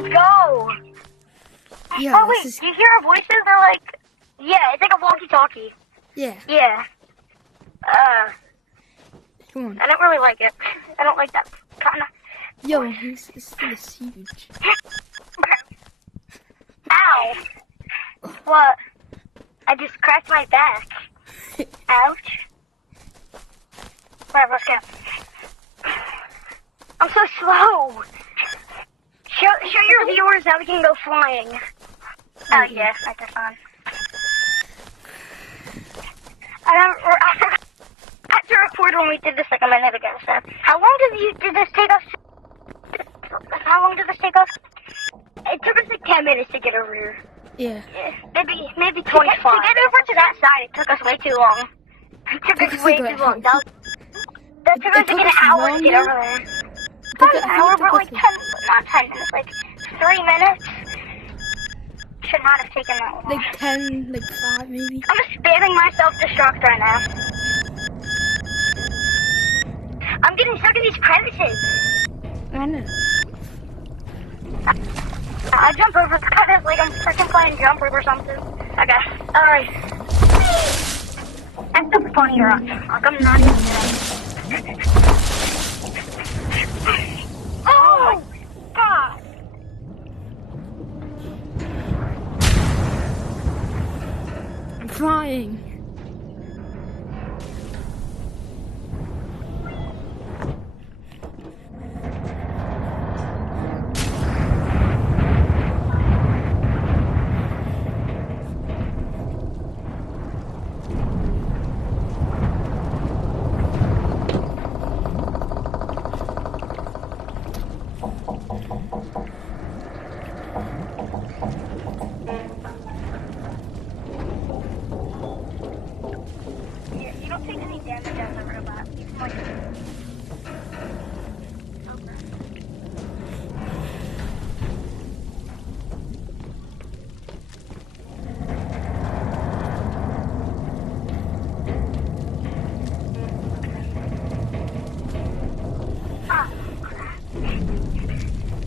Let's go. Yeah. Oh wait, do you hear our voices? They're like, yeah, it's like a walkie-talkie. Yeah. Yeah. Come on. I don't really like it. I don't like that kind of. Yo, this thing is huge. Ow. What? I just cracked my back. Ouch. Alright, let's go. I'm so slow. Show your viewers how we can go flying. Oh yeah, that's fun. I had to record when we did this like a minute ago. So, how long did this take us? How long did this take us? It took us like 10 minutes to get over here. Yeah. Maybe 25. To get over to that side, it took us way too long. It took us way too long. That took us like an hour to get over there. Not an hour, but like not 10 minutes, like 3 minutes. Should not have taken that long. Like 10, like 5 maybe. I'm spamming myself destruct right now. I'm getting stuck in these crevices. I know. I jump over the crevice like I'm freaking playing jump rope or something. Okay, alright. That's the funny rock. Like I'm not even kidding. Oh, God. I'm flying. You don't take any damage as a robot. You can like...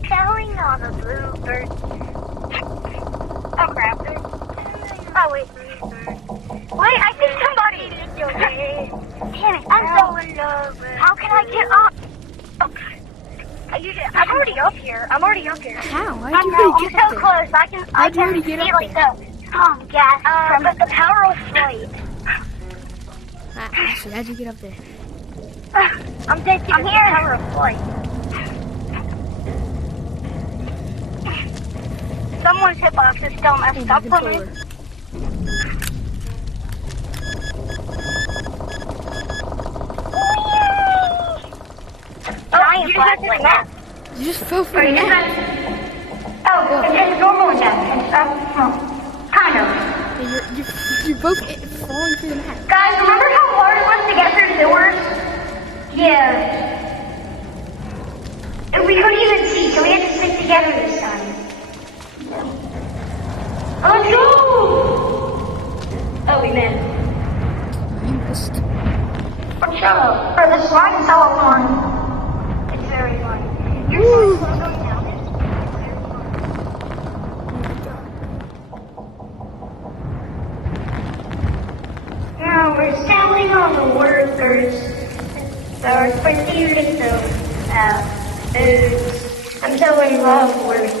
Telling all the bluebirds. Oh crap. Oh wait. Wait, I see somebody. Damn it, I'm so in love. How can I get up? I'm already up here. I'm already up here. How? How I'm did you so get up there? close. I can you get see up like the gas from the power of flight. Ashley, how'd you get up there? I'm dead. I'm here. Power of flight. Someone's hitbox is still messed up for me. Oh, you just have to like that. You just fell from the map. Oh, it's normal again. Kind of. You're both falling through the map. Guys, remember how hard it was to get through sewers? Yeah. And we couldn't even see, so we had to stick together this time. Let's go! Oh, we missed. I missed. Or the slide is hella fun. It's very fun. You're so close going down. It's very fun. Now we're sailing on the workers. So it's pretty little foods. I'm so in love with